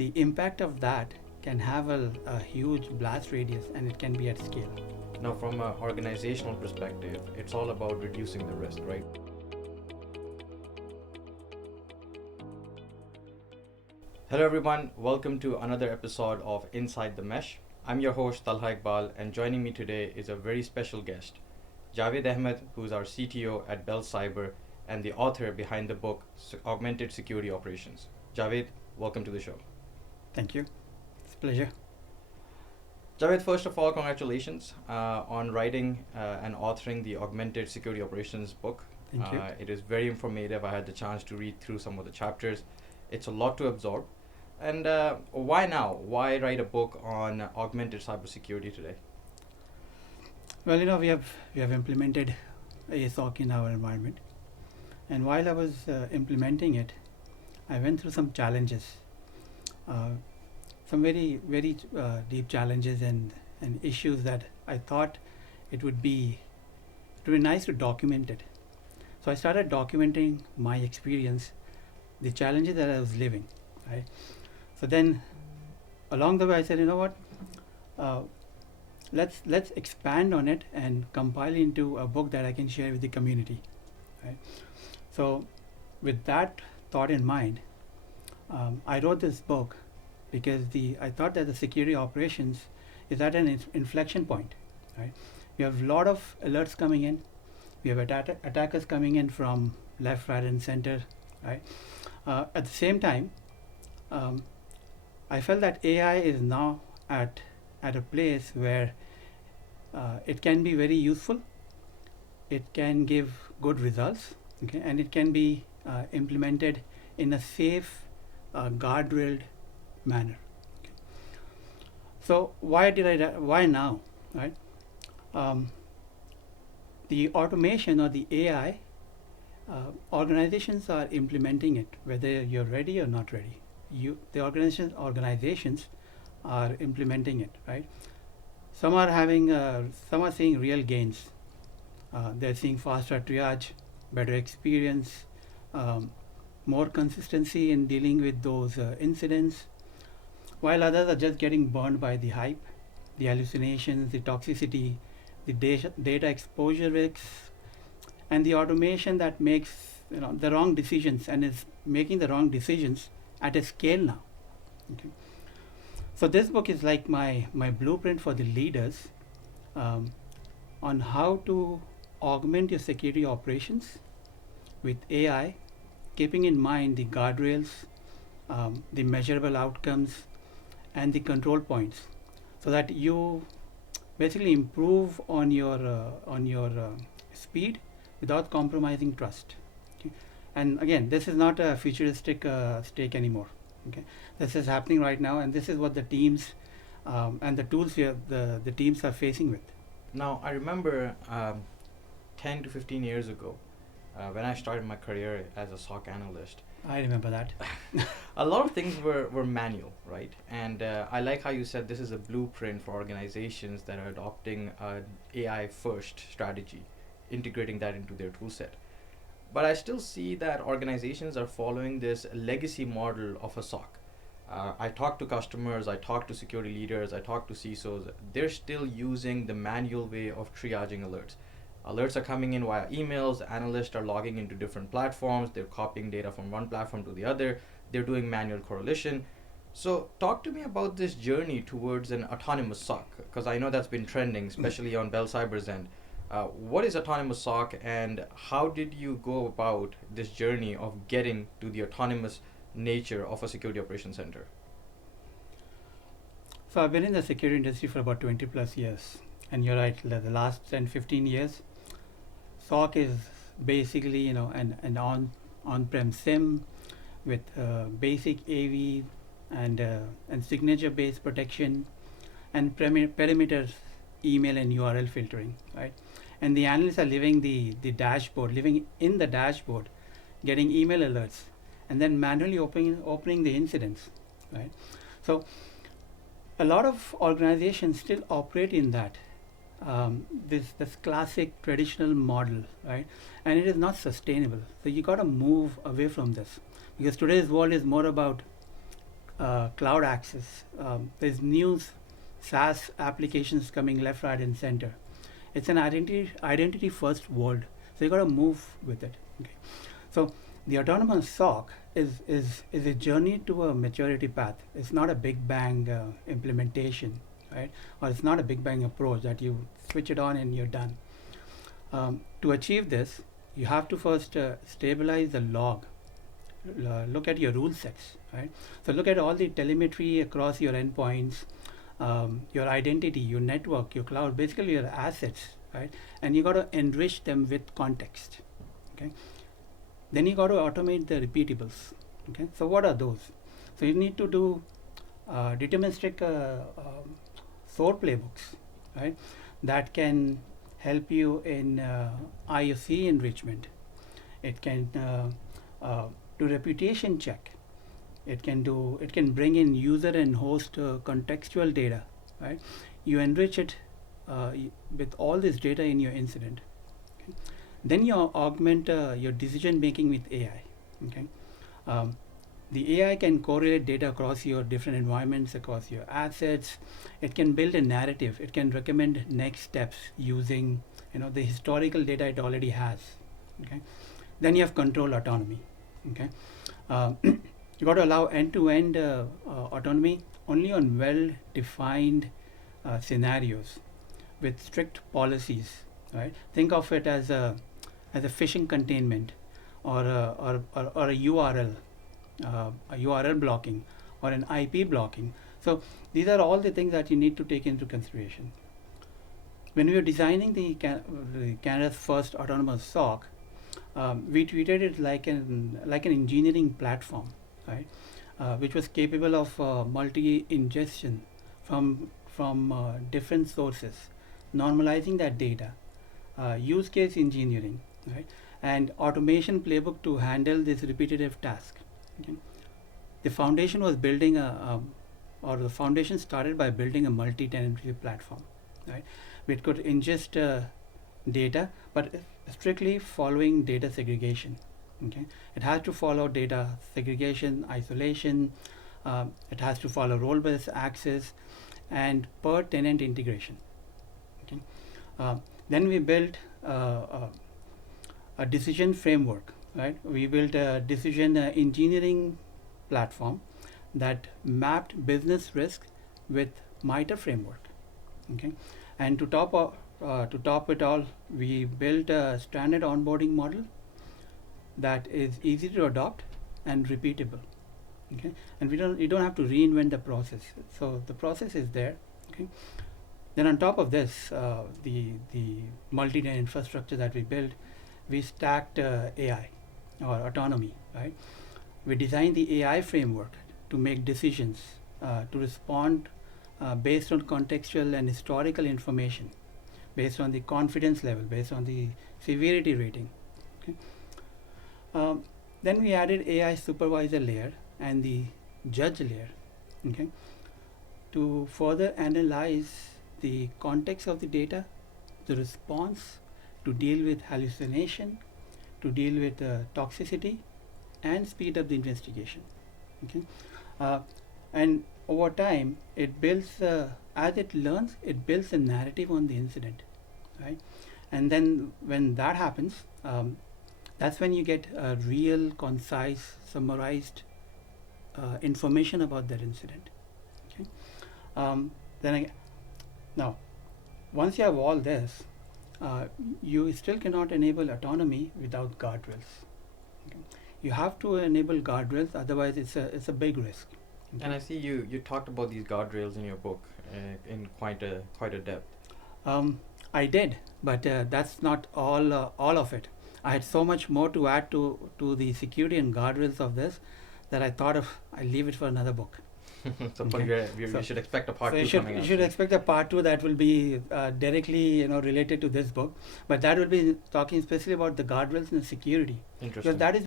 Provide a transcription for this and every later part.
the impact of that can have a huge blast radius, and it can be at scale. Now, from an organizational perspective, it's all about reducing the risk, right? Hello, everyone. Welcome to another episode of Inside the Mesh. I'm your host, Talha Iqbal, and joining me today is a very special guest, Javed Ahmed, who's our CTO at Bell Cyber and the author behind the book Augmented Security Operations. Javed, welcome to the show. Thank you. It's a pleasure. Javed, first of all, congratulations on writing and authoring the Augmented Security Operations book. Thank you. It is very informative. I had the chance to read through some of the chapters. It's a lot to absorb. And why now? Why write a book on augmented cybersecurity today? Well, we have implemented a SOC in our environment, and while I was implementing it, I went through some challenges, some very deep challenges and issues that I thought it would be nice to document it. So I started documenting my experience, the challenges that I was living, right? So then, along the way, I said, you know what? Let's expand on it and compile into a book that I can share with the community, right? So, with that thought in mind, I wrote this book because I thought that the security operations is at an inflection point, right? We have a lot of alerts coming in. We have attackers coming in from left, right, and center, right? At the same time, I felt that AI is now at a place where it can be very useful. It can give good results, okay, and it can be implemented in a safe, guardrailed manner. Okay. So why now, right? The automation or the AI, organizations are implementing it, whether you're ready or not ready. The organizations are implementing it, right? Some are seeing real gains. They're seeing faster triage, better experience, more consistency in dealing with those incidents, while others are just getting burned by the hype, the hallucinations, the toxicity, the data exposure risks, and the automation that makes the wrong decisions and is making the wrong decisions at a scale now. Okay. So this book is like my blueprint for the leaders on how to augment your security operations with AI, keeping in mind the guardrails, the measurable outcomes, and the control points, so that you basically improve on your speed without compromising trust. Okay. And again, this is not a futuristic stake anymore. Okay, this is happening right now, and this is what the teams and the tools the teams are facing with. Now, I remember 10 to 15 years ago when I started my career as a SOC analyst. I remember that. A lot of things were manual, right? And I like how you said this is a blueprint for organizations that are adopting an AI first strategy, integrating that into their tool set. But I still see that organizations are following this legacy model of a SOC. I talk to customers, I talk to security leaders, I talk to CISOs. They're still using the manual way of triaging alerts. Alerts are coming in via emails, analysts are logging into different platforms, they're copying data from one platform to the other, they're doing manual correlation. So talk to me about this journey towards an autonomous SOC, because I know that's been trending, especially on Bell Cyber's end. What is autonomous SOC, and how did you go about this journey of getting to the autonomous nature of a security operations center? So I've been in the security industry for about 20 plus years, and you're right, the last 10-15 years, SOC is basically an on-prem SIM with basic AV and signature-based protection and perimeters, email and URL filtering, right? And the analysts are living in the dashboard, getting email alerts, and then manually opening the incidents, right? So a lot of organizations still operate in that this classic traditional model, right? And it is not sustainable. So you got to move away from this, because today's world is more about cloud access. There's new SaaS applications coming left, right, and center. It's an identity first world. So you got to move with it. Okay. So the autonomous SOC is a journey to a maturity path. It's not a big bang implementation, right? Or it's not a big bang approach that you switch it on and you're done. To achieve this, you have to first stabilize the log. Look at your rule sets, right? So look at all the telemetry across your endpoints, your identity, your network, your cloud, basically your assets, right? And you got to enrich them with context. Okay. Then you got to automate the repeatables. Okay. So what are those? So you need to do deterministic SOAR playbooks, right? That can help you in IOC enrichment. It can do reputation check. It can bring in user and host contextual data, right? You enrich it with all this data in your incident. Okay? Then you augment your decision making with AI. Okay, the AI can correlate data across your different environments, across your assets. It can build a narrative. It can recommend next steps using the historical data it already has. Okay, then you have control autonomy. Okay, you got to allow end-to-end autonomy only on well-defined scenarios with strict policies. Right? Think of it as a phishing containment, or a URL, a URL blocking, or an IP blocking. So these are all the things that you need to take into consideration. When we were designing the Canada's first autonomous SOC, we treated it like an engineering platform, right? Which was capable of multi-ingestion from different sources, normalizing that data, use case engineering, right? And automation playbook to handle this repetitive task. Okay? The foundation was building the foundation started by building a multi-tenancy platform, right? Which could ingest data, but strictly following data segregation. Okay, it has to follow data segregation, isolation. It has to follow role-based access and per tenant integration. Okay, then we built a decision framework. Right, we built a decision engineering platform that mapped business risk with MITRE framework. Okay, and to top it all, we built a standard onboarding model that is easy to adopt and repeatable. Okay, and you don't have to reinvent the process. So the process is there. Okay, then on top of this, the multi-tenant infrastructure that we built, we stacked AI or autonomy. Right, we designed the AI framework to make decisions, to respond based on contextual and historical information, based on the confidence level, based on the severity rating. Okay. Then we added AI supervisor layer and the judge layer, okay, to further analyze the context of the data, the response, to deal with hallucination, to deal with toxicity, and speed up the investigation. Okay, and over time, it builds as it learns, it builds a narrative on the incident, right? And then when that happens, that's when you get a real, concise, summarized information about that incident. Okay. Now, once you have all this, you still cannot enable autonomy without guardrails. Okay. You have to enable guardrails, otherwise it's a big risk. Okay. And I see you talked about these guardrails in your book in quite a depth. I did, but that's not all of it. I had so much more to add to the security and guardrails of this that I thought I'll leave it for another book. So Okay. we should expect a part So two coming you out. should expect a part 2 that will be directly related to this book, but that will be talking specifically about the guardrails and the security, because Interesting. that is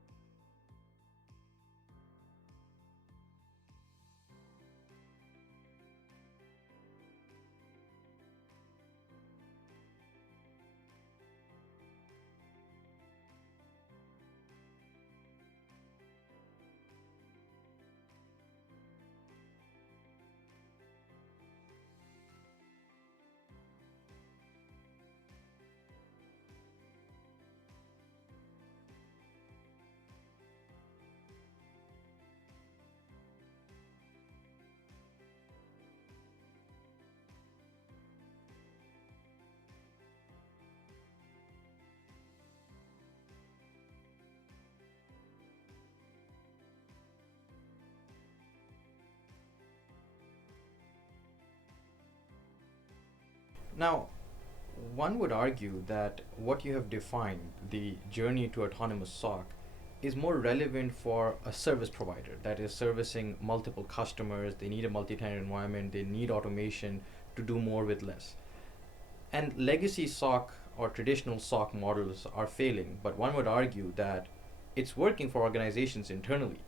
Now, one would argue that what you have defined, the journey to autonomous SOC, is more relevant for a service provider that is servicing multiple customers. They need a multi-tenant environment, they need automation to do more with less. And legacy SOC or traditional SOC models are failing, but one would argue that it's working for organizations internally.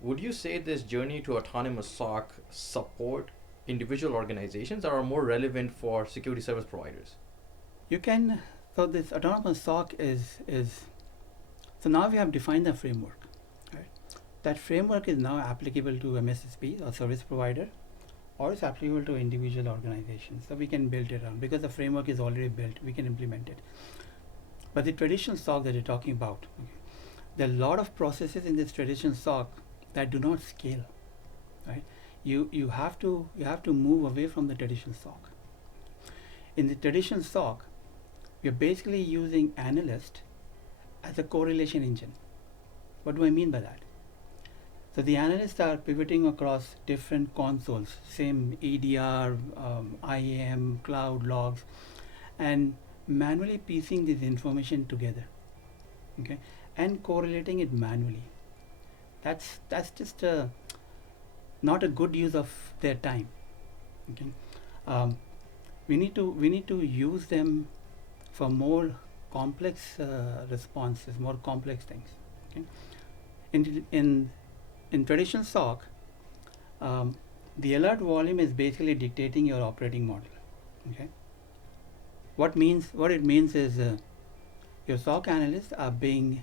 Would you say this journey to autonomous SOC support individual organizations or are more relevant for security service providers? You can, so this autonomous SOC is so now we have defined the framework, right? That framework is now applicable to MSSP or service provider, or it's applicable to individual organizations. So we can build it on because the framework is already built. We can implement it. But the traditional SOC that you're talking about, okay, there are a lot of processes in this traditional SOC that do not scale, right? You have to move away from the traditional SOC. In the traditional SOC, we are basically using analyst as a correlation engine. What do I mean by that? So the analysts are pivoting across different consoles, same EDR, IAM, cloud logs, and manually piecing this information together, okay, and correlating it manually. That's just not a good use of their time. Okay, we need to use them for more complex responses, more complex things. Okay, in traditional SOC, the alert volume is basically dictating your operating model. Okay, what it means is your SOC analysts are being,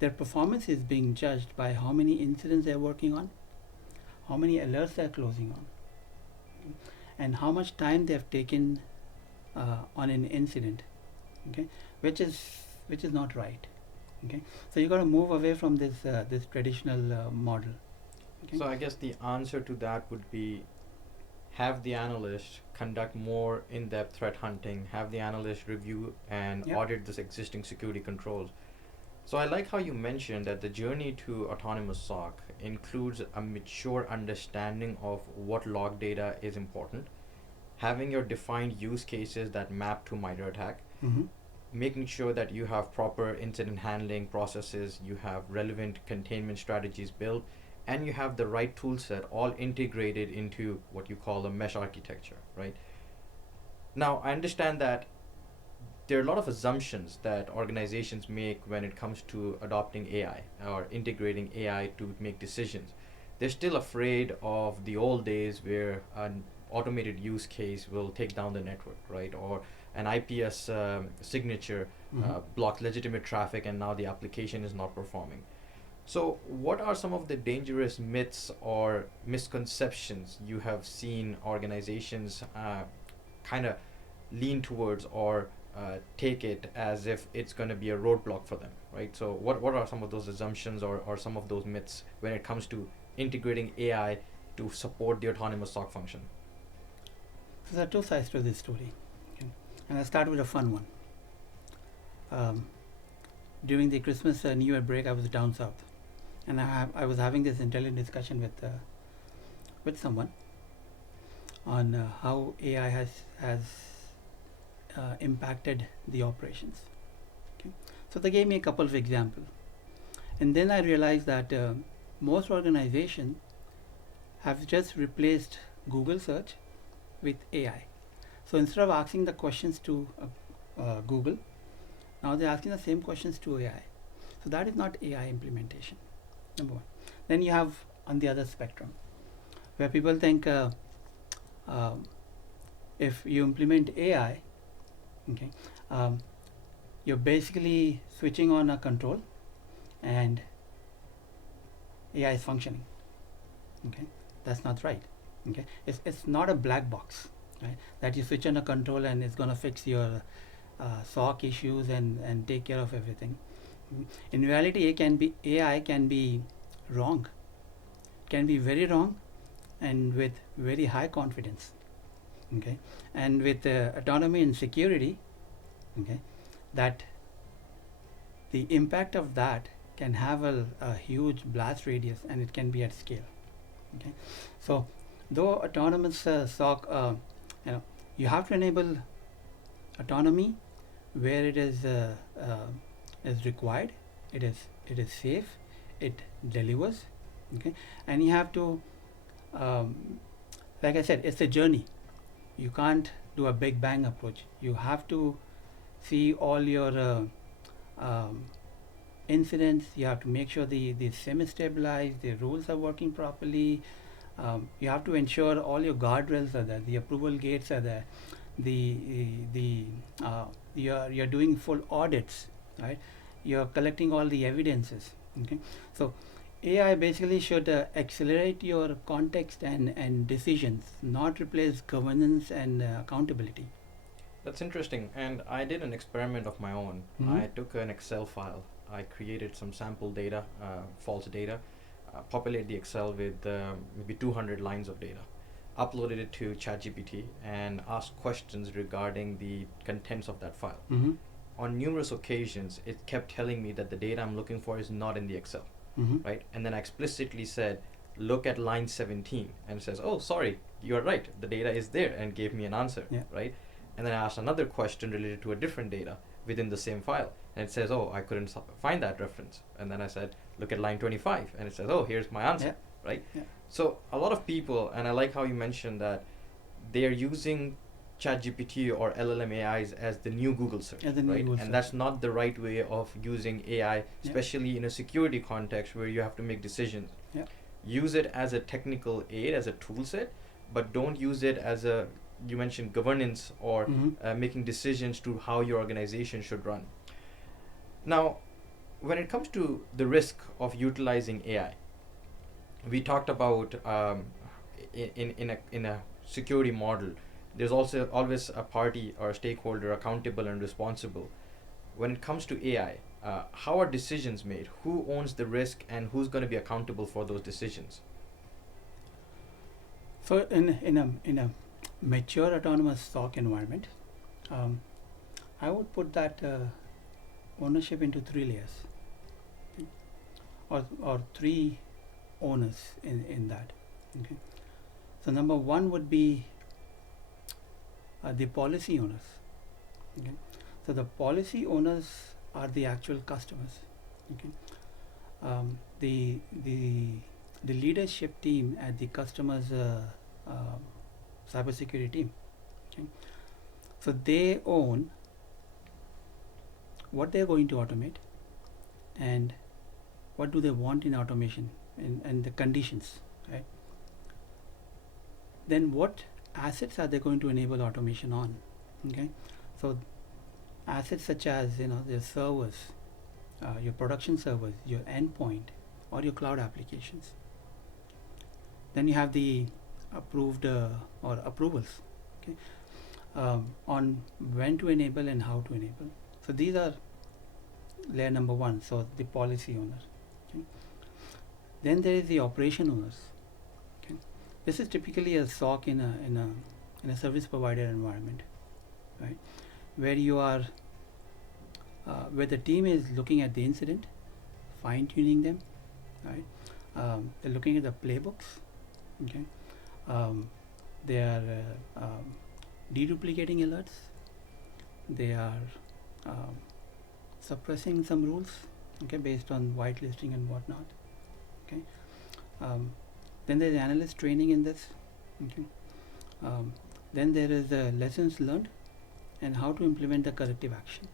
their performance is being judged by how many incidents they're working on, how many alerts they're closing on, and how much time they've taken on an incident. Okay, which is not right. Okay, so you got to move away from this traditional model. Okay? So I guess the answer to that would be have the analyst conduct more in-depth threat hunting, have the analyst review and Yep. audit this existing security controls. So I like how you mentioned that the journey to autonomous SOC includes a mature understanding of what log data is important, having your defined use cases that map to MITRE ATT&CK, Mm-hmm. making sure that you have proper incident handling processes, you have relevant containment strategies built, and you have the right tool set all integrated into what you call a mesh architecture, right? Now, I understand that there are a lot of assumptions that organizations make when it comes to adopting AI or integrating AI to make decisions. They're still afraid of the old days where an automated use case will take down the network, right? Or an IPS signature Mhm. blocked legitimate traffic and now the application is not performing. So, what are some of the dangerous myths or misconceptions you have seen organizations kind of lean towards or take it as if it's going to be a roadblock for them, right? So, what are some of those assumptions or some of those myths when it comes to integrating AI to support the autonomous SOC function? So there are two sides to this story. Okay. And I'll start with a fun one. During the Christmas New Year break, I was down south, and I was having this intelligent discussion with someone on how AI has impacted the operations. Okay. So they gave me a couple of examples, and then I realized that most organizations have just replaced Google search with AI. So instead of asking the questions to Google, now they're asking the same questions to AI. So that is not AI implementation, number one. Then you have on the other spectrum, where people think if you implement AI, okay, you're basically switching on a control and AI is functioning. Okay, that's not right. Okay, it's not a black box, right? That you switch on a control and it's gonna fix your SOC issues and take care of everything. In reality, AI can be wrong, can be very wrong, and with very high confidence. Okay, and with autonomy and security, okay, that the impact of that can have a huge blast radius and it can be at scale. Okay, so though autonomous SOC, you know, You have to enable autonomy where it is required. It is safe. It delivers. Okay, and you have to, um, like I said, it's a journey. You can't do a big bang approach. You have to see all your um, incidents. You have to make sure the sim is stabilized, the rules are working properly. You have to ensure all your guardrails are there, the approval gates are there, the you're doing full audits, right? You're collecting all the evidences. Okay, so AI basically should accelerate your context and decisions, not replace governance and accountability. That's interesting. And I did an experiment of my own. Mhm. I took an Excel file. I created some sample data, false data, populated the Excel with maybe 200 lines of data, uploaded it to ChatGPT, and asked questions regarding the contents of that file. Mm-hmm. On numerous occasions, it kept telling me that the data I'm looking for is not in the Excel, Mm-hmm. right? And then I explicitly said, look at line 17, and it says, oh, sorry, you're right, the data is there, and gave me an answer, Yeah. right? And then I asked another question related to a different data within the same file, and it says, oh, I couldn't find that reference. And then I said, look at line 25, and it says, oh, here's my answer, Yeah. right? Yeah. So a lot of people, and I like how you mentioned that they are using ChatGPT or LLM AIs as the new Google search, As the new right? Google And search. that's not the right way of using AI, Yeah. especially in a security context where you have to make decisions. Yeah. Use it as a technical aid, as a tool set, but don't use it as a, you mentioned governance or Mm-hmm. making decisions to how your organization should run. Now, when it comes to the risk of utilizing AI, we talked about in a security model. There's also always a party or a stakeholder accountable and responsible. When it comes to AI, how are decisions made? Who owns the risk, and who's going to be accountable for those decisions? So in a mature autonomous SOC environment, um, I would put that ownership into three layers, or three owners in that. Okay. So number one would be the policy owners. Okay. So the policy owners are the actual customers. Okay. The leadership team at the customer's cybersecurity team. Okay. So they own what they're going to automate and what do they want in automation, and the conditions, right? Then what assets are they going to enable automation on? Okay. So assets such as their servers, your production servers, your endpoint, or your cloud applications. Then you have the approved or approvals, okay, on when to enable and how to enable. So these are layer number one. So the policy owner. Okay. Then there is the operation owners. Okay. This is typically a SOC in a service provider environment, right, where you are where the team is looking at the incident, fine tuning them, right? They're looking at the playbooks. Okay. They are deduplicating alerts. They are suppressing some rules, okay, based on whitelisting and whatnot. Okay. Then there's analyst training in this. Okay. Then there is lessons learned and how to implement the corrective action.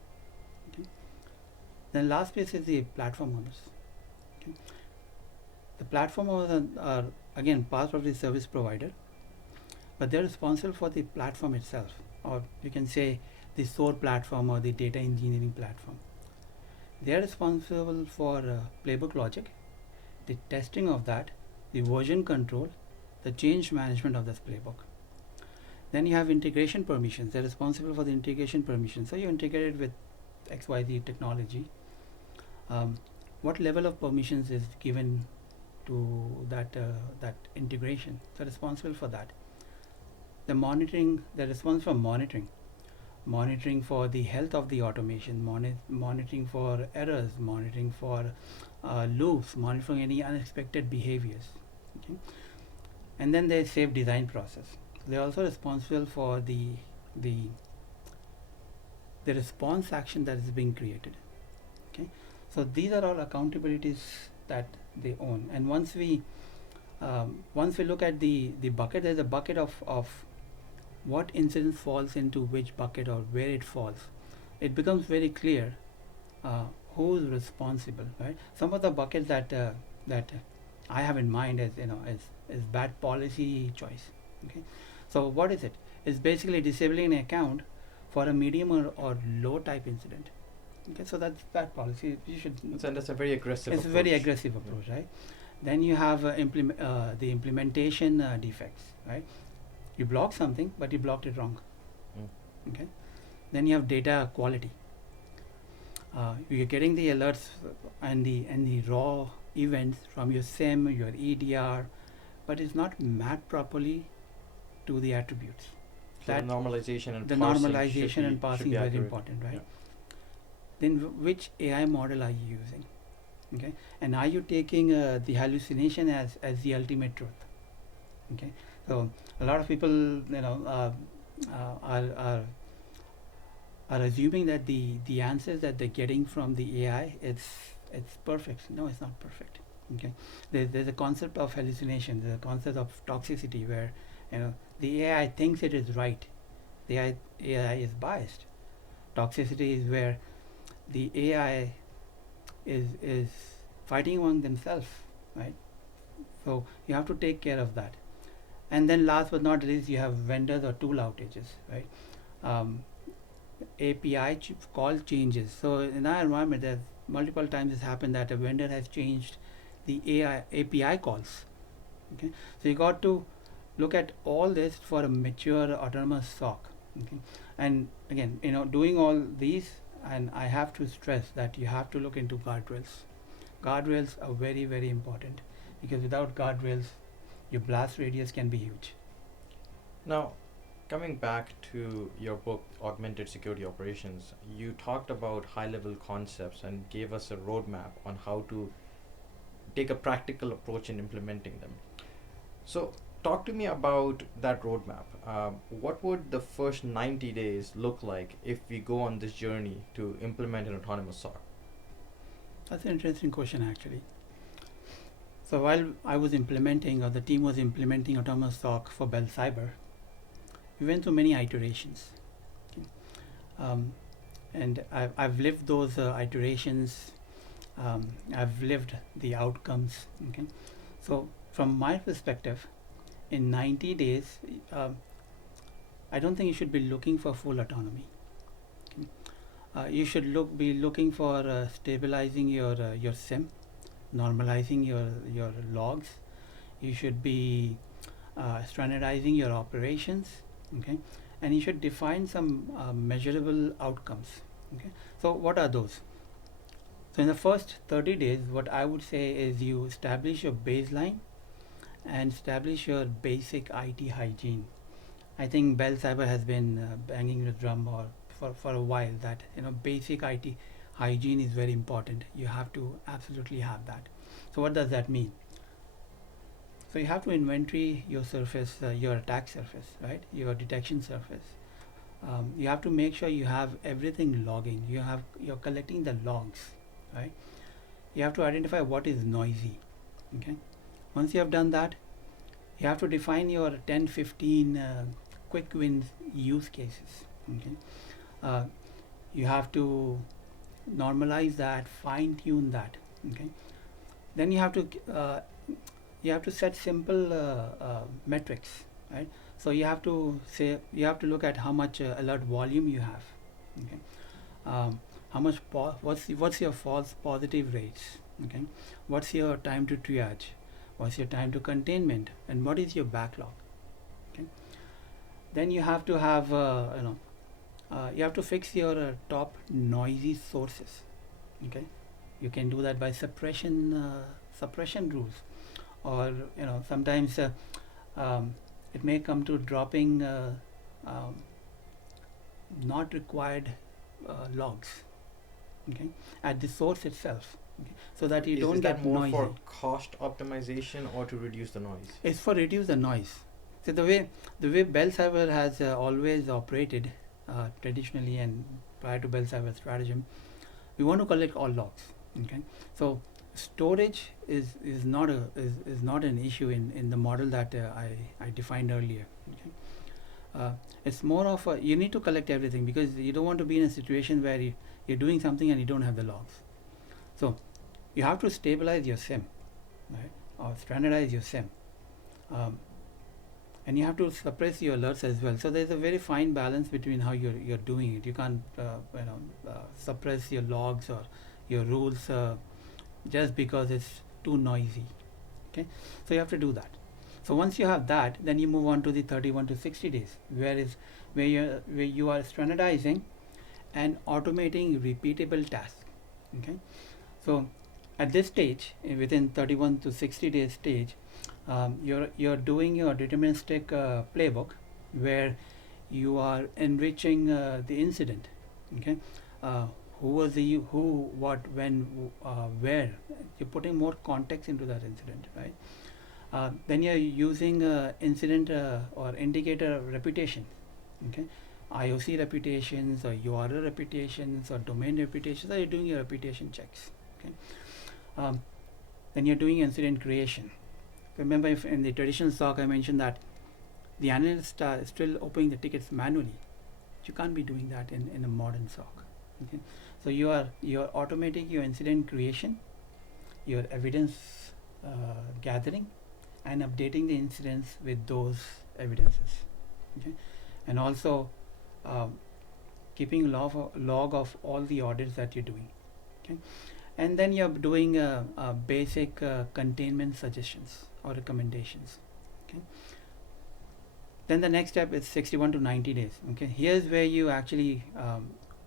Okay. Then last piece is the platform owners. Okay. The platform owners are again part of the service provider, but they're responsible for the platform itself, or you can say the SOAR platform or the data engineering platform. They are responsible for playbook logic, the testing of that, the version control, the change management of this playbook. Then you have integration permissions. They're responsible for the integration permissions. So you integrate with XYZ technology. What level of permissions is given to that integration? They're responsible for that. The monitoring. They're responsible for monitoring for the health of the automation, monitoring for errors, monitoring for loops, monitoring any unexpected behaviors. Okay. And then there's safe design process. They're also responsible for the the response action that is being created. Okay, so these are all accountabilities that they own. And once we look at the bucket, there's a bucket of what incident falls into which bucket or where it falls. It becomes very clear uh, who's responsible, right? Some of the buckets that I have in mind as is bad policy choice. Okay, so what is it? It's basically disabling an account for a medium or low type incident. Okay, so that's bad policy. You should. That's a very aggressive It's a approach. very aggressive approach, right? Then you have the implementation defects, right? You block something, but you blocked it wrong. Mm. Okay. Then you have data quality. You're getting the alerts and the raw events from your SIM, your EDR, but it's not mapped properly to the attributes. So That the normalization and the parsing normalization should and be parsing is very accurate. important, right? Yeah. Then which AI model are you using? Okay, and are you taking the hallucination as the ultimate truth? Okay, so a lot of people are assuming that the answers that they're getting from the AI it's perfect. No, it's not perfect. Okay, there's a concept of hallucination. There's a concept of toxicity where the AI thinks it is right. The AI is biased. Toxicity is where the AI is fighting among themselves, right? So you have to take care of that. And then last but not least, you have vendors or tool outages, right? API call changes. So in our environment, there's multiple times it's happened that a vendor has changed the API calls. Okay, so you got to look at all this for a mature autonomous SOC. Okay, and again, doing all these, and I have to stress that you have to look into guardrails. Guardrails are very, very important because without guardrails, your blast radius can be huge. Now, coming back to your book, Augmented Security Operations, you talked about high level concepts and gave us a roadmap on how to take a practical approach in implementing them. So, talk to me about that roadmap. What would the first 90 days look like if we go on this journey to implement an autonomous SOC? That's an interesting question, actually. So while I was implementing, or the team was implementing autonomous SOC for Bell Cyber, we went through many iterations. Okay. And I've lived those iterations. I've lived the outcomes. Okay. So from my perspective, in 90 days, I don't think you should be looking for full autonomy. Okay. You should be looking for stabilizing your SIM, normalizing your logs. You should be standardizing your operations. Okay, and you should define some measurable outcomes. Okay, so what are those? So in the first 30 days, what I would say is you establish your baseline and establish your basic IT hygiene. I think Bell Cyber has been banging the drum for a while that basic IT hygiene is very important. You have to absolutely have that. So what does that mean? So you have to inventory your surface, your attack surface, right? Your detection surface. You have to make sure you have everything logging. You're collecting the logs, right? You have to identify what is noisy. Okay. Once you have done that, you have to define your 10, 15 quick wins use cases. Okay. You have to normalize that, fine tune that. Okay. Then you have to set simple metrics, right? So you have to look at how much alert volume you have. Okay. How much what's your false positive rates? Okay. What's your time to triage? What's your time to containment? And what is your backlog? Okay. Then you have to have you have to fix your top noisy sources. Okay. You can do that by suppression rules, or sometimes it may come to dropping not required logs, okay, at the source itself, okay, so that you don't Is get that more noisy. for cost optimization or to reduce the noise? It's for reduce the noise. So the way Bell Server has always operated traditionally and prior to Bell Server stratagem, we want to collect all logs. Okay, so storage is not an issue in the model that I defined earlier. Okay, it's more of you need to collect everything because you don't want to be in a situation where you're doing something and you don't have the logs. So you have to stabilize your SIM, right, or standardize your SIM. Um, and you have to suppress your alerts as well. So there's a very fine balance between how you're doing it. You can't suppress your logs or your rules just because it's too noisy. Okay, so you have to do that. So once you have that, then you move on to the 31 to 60 days, where you are standardizing and automating repeatable tasks. Okay, so at this stage, within 31 to 60 days stage, you're doing your deterministic playbook where you are enriching the incident. Okay, who was the who, what, when, where. You're putting more context into that incident, right? Then you're using incident or indicator reputation. Okay, IOC reputations or URL reputations or domain reputations. Are you doing your reputation checks? Okay, then you're doing incident creation. Remember, if in the traditional SOC I mentioned that the analysts are still opening the tickets manually. You can't be doing that in a modern SOC. Okay, so you're automating your incident creation, your evidence gathering, and updating the incidents with those evidences. Okay, and also keeping log of all the audits that you're doing. Okay, and then you're doing basic containment suggestions or recommendations. Okay, then the next step is 61 to 90 days. Okay, here's where you actually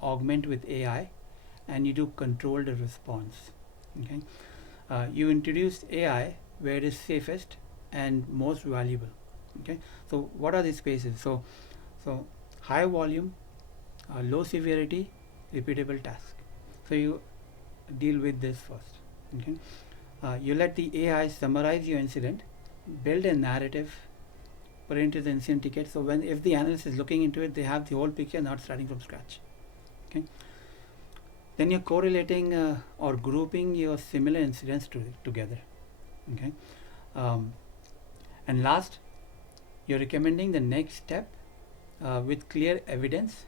augment with AI and you do controlled response. Okay, you introduce AI where it is safest and most valuable. Okay, so what are these spaces? So high volume, low severity, repeatable task. So you deal with this first. Okay, you let the AI summarize your incident, build a narrative, put it into the incident ticket. So when if the analyst is looking into it, they have the whole picture, not starting from scratch. Okay, then you're correlating or grouping your similar incidents together. Okay, and last, you're recommending the next step with clear evidence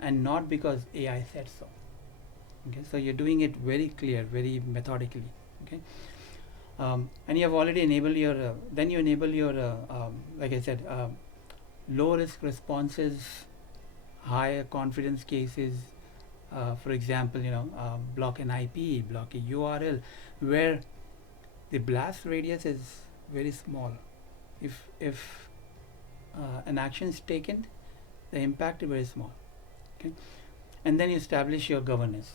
and not because AI said so. Okay, so you're doing it very clear, very methodically. Okay, and you have already enabled your then you enable your like I said, low risk responses, higher confidence cases. For example, block an IP, block a URL where the blast radius is very small. If an action is taken, the impact is very small. Okay, and then you establish your governance.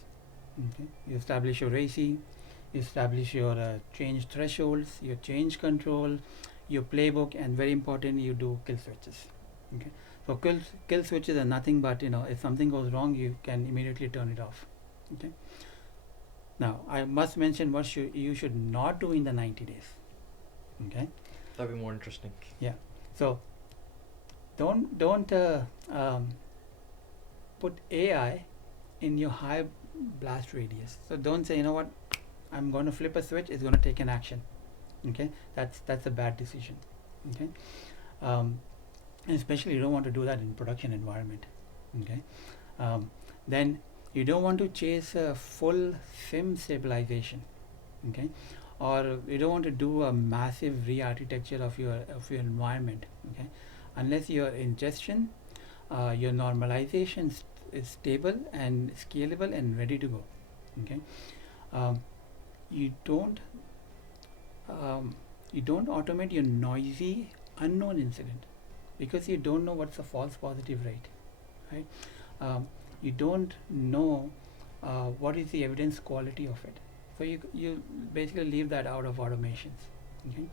Okay, you establish your RACI, you establish your change thresholds, your change control, your playbook, and very important, you do kill switches. Okay, so kill switches are nothing but if something goes wrong, you can immediately turn it off. Okay, now I must mention what you should not do in the 90 days. Okay, That'd be more interesting. yeah, so don't put AI in your high blast radius. So don't say, what, I'm going to flip a switch, it's going to take an action. Okay, that's a bad decision. Okay, and especially you don't want to do that in production environment. Okay, then you don't want to chase a full SIM stabilization. Okay, or you don't want to do a massive re-architecture of your environment. Okay, unless your ingestion, your normalization is stable and scalable and ready to go. Okay, you don't automate your noisy unknown incident because you don't know what's the false positive rate, right? You don't know what is the evidence quality of it, so you basically leave that out of automations. Okay,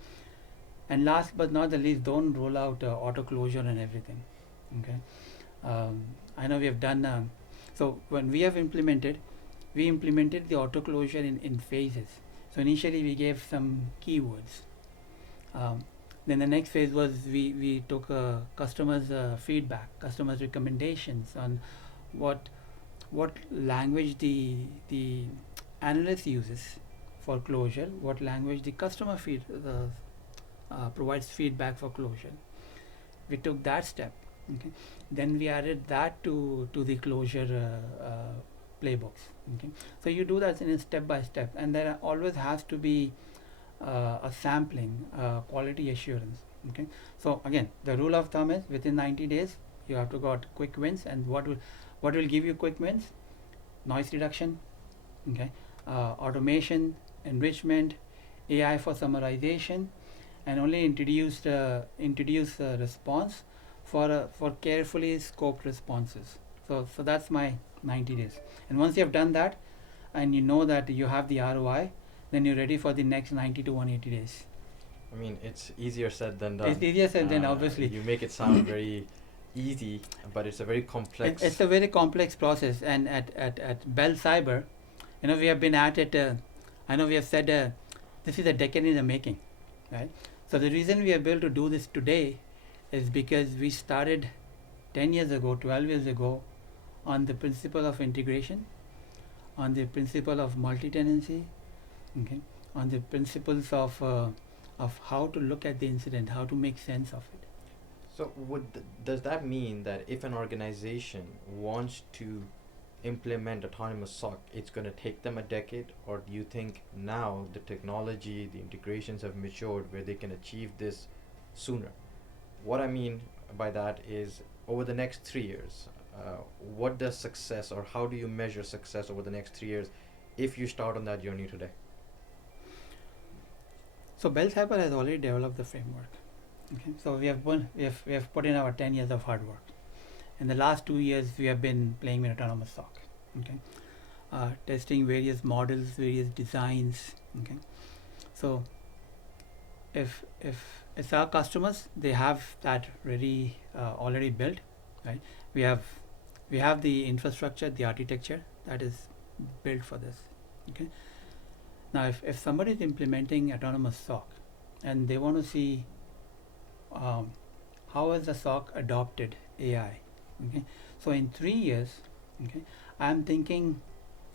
and last but not the least, don't roll out auto closure and everything. Okay, I know we have done so when we implemented the auto closure in phases. So initially we gave some keywords, Then the next phase was we took customers' feedback, customers' recommendations on what what language the analyst uses for closure, what language the customer provides feedback for closure. We took that step. Okay. Then we added that to the closure playbooks. Okay. So you do that in a step by step, and there always has to be a sampling, quality assurance. Okay. So again, the rule of thumb is within 90 days you have to got quick wins, and what will give you quick wins? Noise reduction, okay, automation, enrichment, AI for summarization, and only introduce a response for carefully scoped responses. So that's my 90 days. And once you have done that, and you know that you have the ROI, then you're ready for the next 90 to 180 days. I mean, it's easier said than done. It's easier said than obviously. You make it sound very easy, but it's a very complex. It's a very complex process, and at Bell Cyber, we have been at it. I know we have said this is a decade in the making, right? So the reason we are able to do this today is because we started 10 years ago, 12 years ago, on the principle of integration, on the principle of multi-tenancy, okay, on the principles of how to look at the incident, how to make sense of it. So does that mean that if an organization wants to implement autonomous SOC, it's going to take them a decade, or do you think now the technology, the integrations have matured where they can achieve this sooner? What I mean by that is over the next 3 years, what does success, or how do you measure success over the next 3 years if you start on that journey today? So Bell Cyber has already developed the framework. Okay, so we have put in our 10 years of hard work. In the last 2 years, we have been playing with autonomous SOC. Okay, testing various models, various designs. Okay, so if it's our customers, they have that ready, already built, right? We have the infrastructure, the architecture that is built for this. Okay, now if somebody is implementing autonomous SOC and they want to see how has the SOC adopted AI. Okay, so in 3 years, okay, I'm thinking,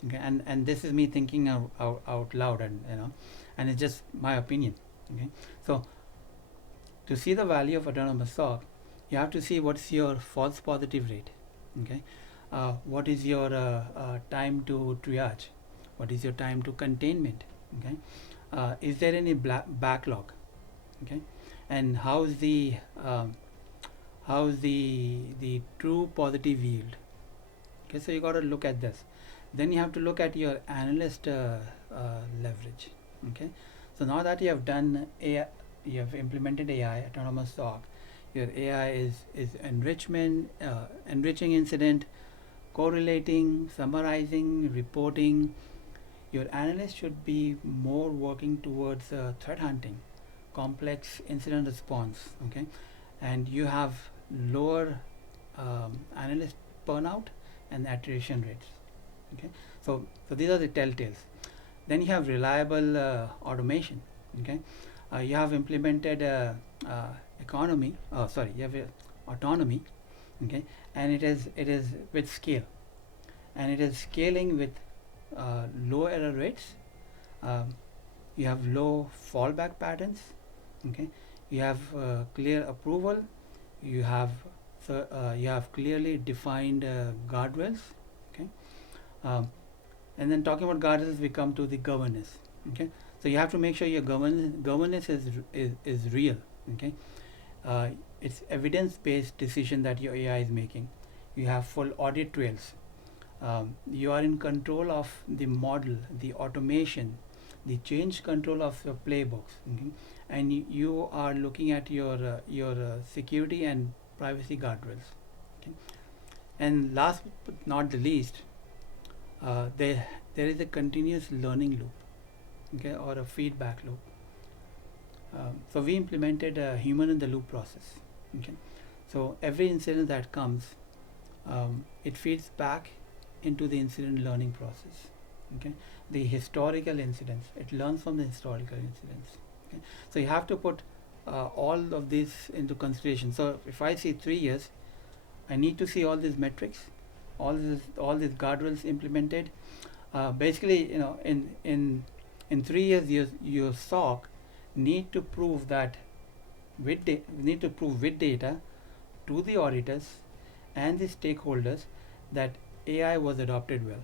okay, and this is me thinking out loud, and it's just my opinion. Okay, so to see the value of autonomous SOC, you have to see what's your false positive rate. Okay, what is your time to triage, what is your time to containment. Okay, is there any backlog. Okay, and how's the true positive yield. Okay, so you got to look at this. Then you have to look at your analyst leverage. Okay, so now that you have done AI, you have implemented AI, autonomous SOC, your AI is enriching incident, correlating, summarizing, reporting. Your analyst should be more working towards threat hunting, complex incident response. Okay, and you have lower analyst burnout and attrition rates. Okay, so these are the telltales. Then you have reliable automation. Okay, you have implemented autonomy. Okay, and it is with scale, and it is scaling with low error rates. You have low fallback patterns. Okay, you have clear approval. You have clearly defined guardrails. Okay, and then talking about guardrails, we come to the governance. Okay, so you have to make sure your governance is real. Okay, it's evidence-based decision that your AI is making. You have full audit trails. You are in control of the model, the automation, the change control of your playbooks. Okay? And you are looking at your security and privacy guardrails. Okay? And last but not the least, there is a continuous learning loop, okay, or a feedback loop. So we implemented a human in the loop process. Okay, so every incident that comes, it feeds back into the incident learning process. Okay, the historical incidents, it learns from the historical incidents. Okay, so you have to put all of this into consideration. So if I see 3 years, I need to see all these metrics, all these guardrails implemented. Basically, in 3 years, your SOC need to prove that need to prove with data to the auditors and the stakeholders that AI was adopted well.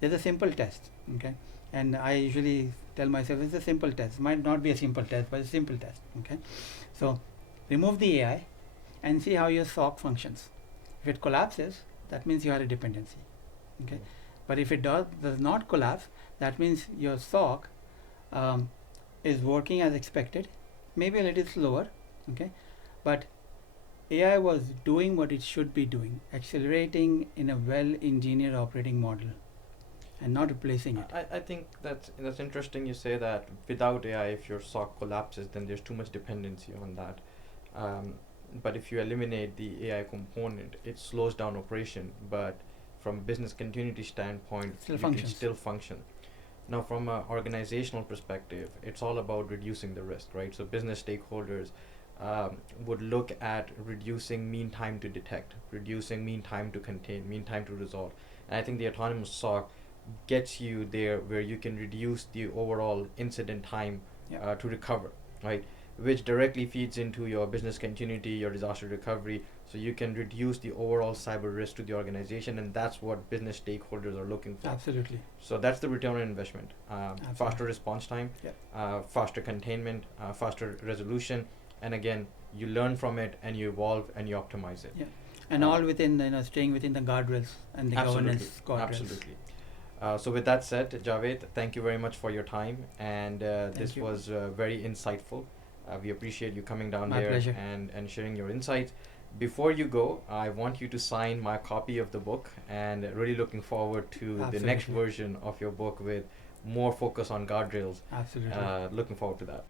There's a simple test, okay, and I usually tell myself it's a simple test. Might not be a simple test, but it's a simple test, okay. So remove the AI and see how your SOC functions. If it collapses, that means you had a dependency, okay. But if it does not collapse, that means your SOC is working as expected, maybe a little slower, okay, but AI was doing what it should be doing, accelerating in a well-engineered operating model, and not replacing it. I think that's interesting. You say that without AI, if your SOC collapses, then there's too much dependency on that. But if you eliminate the AI component, it slows down operation. But from a business continuity standpoint, Still you functions. can still function. Now, from an organizational perspective, it's all about reducing the risk, right? So business stakeholders would look at reducing mean time to detect, reducing mean time to contain, mean time to resolve. And I think the autonomous SOC gets you there where you can reduce the overall incident time Yeah. to recover, right? Which directly feeds into your business continuity, your disaster recovery. So you can reduce the overall cyber risk to the organization, and that's what business stakeholders are looking for. Absolutely. So that's the return on investment. Faster response time, Yeah. faster containment, faster resolution, and again, you learn from it and you evolve and you optimize it. Yeah. And all within, staying within the guardrails and the governance guardrails. Absolutely. So with that said, Javed, thank you very much for your time, and this you. was very insightful. We appreciate you coming down My here pleasure. and sharing your insights. Before you go, I want you to sign my copy of the book, and really looking forward to the next Absolutely. version of your book with more focus on guardrails. Absolutely. Looking forward to that.